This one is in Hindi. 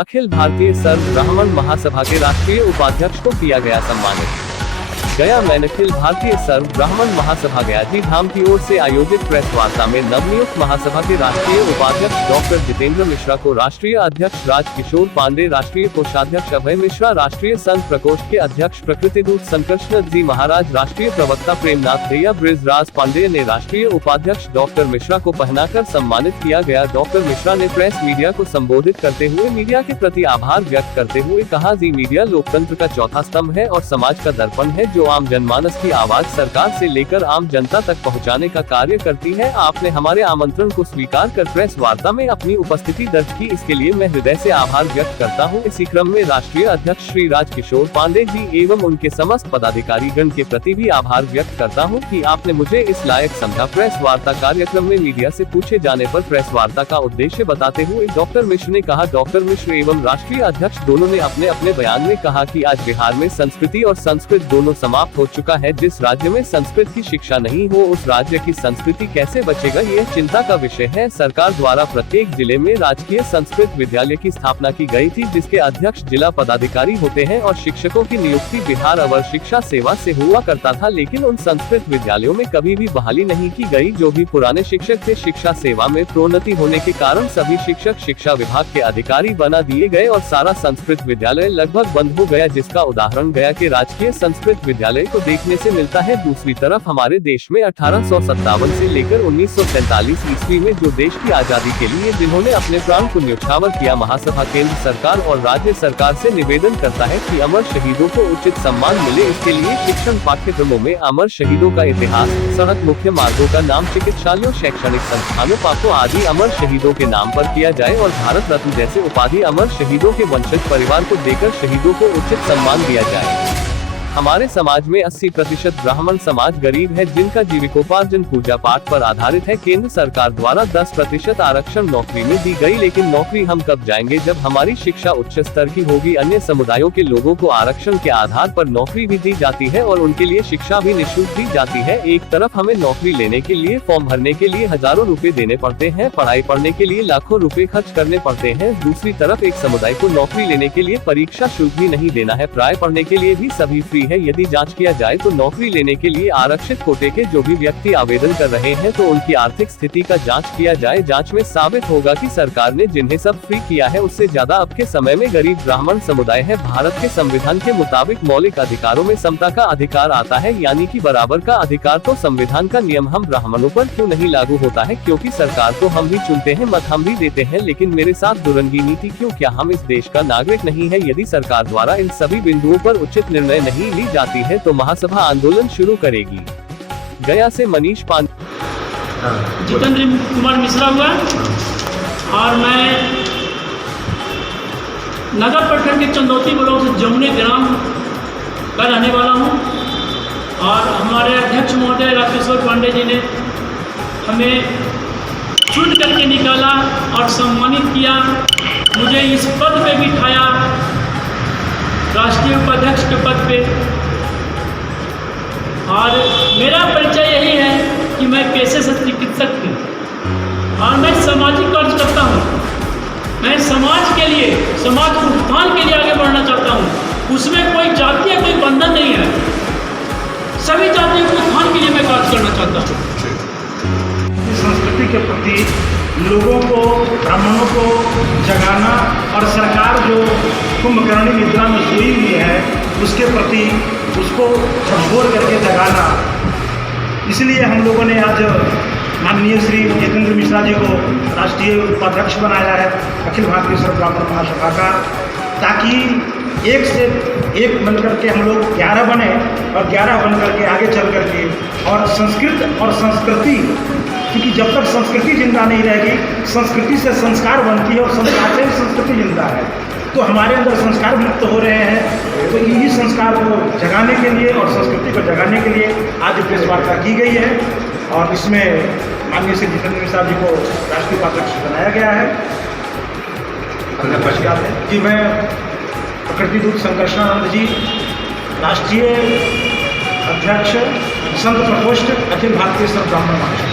अखिल भारतीय सर्व ब्राह्मण महासभा के राष्ट्रीय उपाध्यक्ष को किया गया सम्मानित। गया में अखिल भारतीय सर्व ब्राह्मण महासभा गयाजी धाम की ओर से आयोजित प्रेस वार्ता में नवनियुक्त महासभा के राष्ट्रीय उपाध्यक्ष डॉक्टर जितेंद्र मिश्रा को राष्ट्रीय अध्यक्ष राजकिशोर पांडे, राष्ट्रीय कोषाध्यक्ष अभय मिश्रा, राष्ट्रीय संघ प्रकोष्ठ के अध्यक्ष प्रकृतिदूत संकर्षण जी महाराज, राष्ट्रीय प्रवक्ता प्रेमनाथ दैया, बृजराज पांडे ने राष्ट्रीय उपाध्यक्ष डॉक्टर मिश्रा को पहनाकर सम्मानित किया गया। डॉक्टर मिश्रा ने प्रेस मीडिया को संबोधित करते हुए मीडिया के प्रति आभार व्यक्त करते हुए कहा, जी मीडिया लोकतंत्र का चौथा स्तंभ है और समाज का दर्पण है, जो आम जनमानस की आवाज सरकार से लेकर आम जनता तक पहुंचाने का कार्य करती है। आपने हमारे आमंत्रण को स्वीकार कर प्रेस वार्ता में अपनी उपस्थिति दर्ज की, इसके लिए मैं हृदय से आभार व्यक्त करता हूं। इसी क्रम में राष्ट्रीय अध्यक्ष श्री राजकिशोर पांडे जी एवं उनके समस्त पदाधिकारी गण के प्रति भी आभार व्यक्त करता हूं कि आपने मुझे इस लायक समझा। प्रेस वार्ता कार्यक्रम में मीडिया से पूछे जाने पर प्रेस वार्ता का उद्देश्य बताते हुए डॉक्टर मिश्र ने कहा, डॉक्टर मिश्र एवं राष्ट्रीय अध्यक्ष दोनों ने अपने अपने बयान में कहा कि आज बिहार में संस्कृति और संस्कृत दोनों समाप्त हो चुका है। जिस राज्य में संस्कृत की शिक्षा नहीं हो, उस राज्य की संस्कृति कैसे बचेगा, यह चिंता का विषय है। सरकार द्वारा प्रत्येक जिले में राजकीय संस्कृत विद्यालय की स्थापना की गई थी, जिसके अध्यक्ष जिला पदाधिकारी होते हैं और शिक्षकों की नियुक्ति बिहार अवर शिक्षा सेवा से हुआ करता था, लेकिन उन संस्कृत विद्यालयों में कभी भी बहाली नहीं की गई। जो भी पुराने शिक्षक थे, शिक्षा सेवा में प्रोन्नति होने के कारण सभी शिक्षक शिक्षा विभाग के अधिकारी बना दिए गए और सारा संस्कृत विद्यालय लगभग बंद हो गया, जिसका उदाहरण गया के राजकीय संस्कृत विद्यालय को देखने से मिलता है। दूसरी तरफ हमारे देश में 1857 से लेकर 1947 ईस्वी में जो देश की आजादी के लिए जिन्होंने अपने प्राण को न्यौछावर किया, महासभा केंद्र सरकार और राज्य सरकार से निवेदन करता है कि अमर शहीदों को उचित सम्मान मिले। इसके लिए शिक्षण पाठ्यक्रमों में अमर शहीदों का इतिहास, सड़क, मुख्य मार्गों का नाम चिकित्सालयों, शैक्षणिक संस्थानों, पार्कों आदि अमर शहीदों के नाम पर किया जाए और भारत रत्न जैसे उपाधि अमर शहीदों के वंशज परिवार को देकर शहीदों को उचित सम्मान दिया जाए। हमारे समाज में 80% ब्राह्मण समाज गरीब है, जिनका जीविकोपार्जन पूजा पाठ पर आधारित है। केंद्र सरकार द्वारा 10% आरक्षण नौकरी में दी गई, लेकिन नौकरी हम कब जाएंगे जब हमारी शिक्षा उच्च स्तर की होगी। अन्य समुदायों के लोगों को आरक्षण के आधार पर नौकरी भी दी जाती है और उनके लिए शिक्षा भी निःशुल्क दी जाती है। एक तरफ हमें नौकरी लेने के लिए फॉर्म भरने के लिए हजारों रुपए देने पड़ते हैं, पढ़ाई पढ़ने के लिए लाखों रुपए खर्च करने पड़ते हैं। दूसरी तरफ एक समुदाय को नौकरी लेने के लिए परीक्षा शुल्क भी नहीं देना है, प्राय पढ़ने के लिए भी सभी फ्री है। यदि जांच किया जाए तो नौकरी लेने के लिए आरक्षित कोटे के जो भी व्यक्ति आवेदन कर रहे हैं, तो उनकी आर्थिक स्थिति का जांच किया जाए। जांच में साबित होगा कि सरकार ने जिन्हें सब फ्री किया है, उससे ज्यादा अब के समय में गरीब ब्राह्मण समुदाय है। भारत के संविधान के मुताबिक मौलिक अधिकारों में समता का अधिकार आता है, यानी कि बराबर का अधिकार। तो संविधान का नियम हम ब्राह्मणों पर क्यों नहीं लागू होता है? क्योंकि सरकार को हम भी चुनते हैं, मत हम भी देते हैं, लेकिन मेरे साथ दुरंगी नीति क्यों? क्या हम इस देश का नागरिक नहीं है? यदि सरकार द्वारा इन सभी बिंदुओं पर उचित निर्णय नहीं ली जाती है तो महासभा आंदोलन शुरू करेगी। गया से मनीष पांडे। जितेंद्र कुमार मिश्रा हुआ और मैं नगर प्रखंड के चंदौती ब्लॉक से जमुने ग्राम का रहने वाला हूं और हमारे अध्यक्ष महोदय राजकिशोर पांडे जी ने हमें चुन करके निकाला और सम्मानित किया। मुझे इस पद पे बिठाया, राष्ट्रीय उपाध्यक्ष के पद पे। और मेरा परिचय यही है कि मैं पेशे से चिकित्सक हूँ और मैं सामाजिक कार्य करता हूँ। मैं समाज के लिए, समाज उत्थान के लिए आगे बढ़ना चाहता हूँ। उसमें कोई जातीय कोई बंधन नहीं है, सभी जातियों के उत्थान के लिए मैं कार्य करना चाहता हूँ। संस्कृति के प्रति लोगों को, ब्राह्मणों को जगाना और सरकार जो कुंभकर्णी निद्रा में सोई हुई है उसके प्रति उसको झकझोर करके जगाना, इसलिए हम लोगों ने आज माननीय श्री जितेंद्र मिश्रा जी को राष्ट्रीय उपाध्यक्ष बनाया है अखिल भारतीय सर्व ब्राह्मण महासभा का, ताकि एक से एक बन करके हम लोग 11 बने और 11 बन करके आगे चल करके और संस्कृत और संस्कृति, क्योंकि जब तक संस्कृति जिंदा नहीं रहेगी, संस्कृति से संस्कार बनती है और संस्कार से संस्कृति जिंदा है। तो हमारे अंदर संस्कार विलुप्त हो रहे हैं, तो इन्हीं संस्कार को जगाने के लिए और संस्कृति को जगाने के लिए आज प्रेस वार्ता की गई है और इसमें माननीय श्री जितेंद्र मिश्रा जी को राष्ट्रीय उपाध्यक्ष बनाया गया है। जी, मैं प्रकृतिदूत संकर्षण जी, राष्ट्रीय अध्यक्ष संघ प्रकोष्ठ अखिल भारतीय सर्व ब्राह्मण महासभा।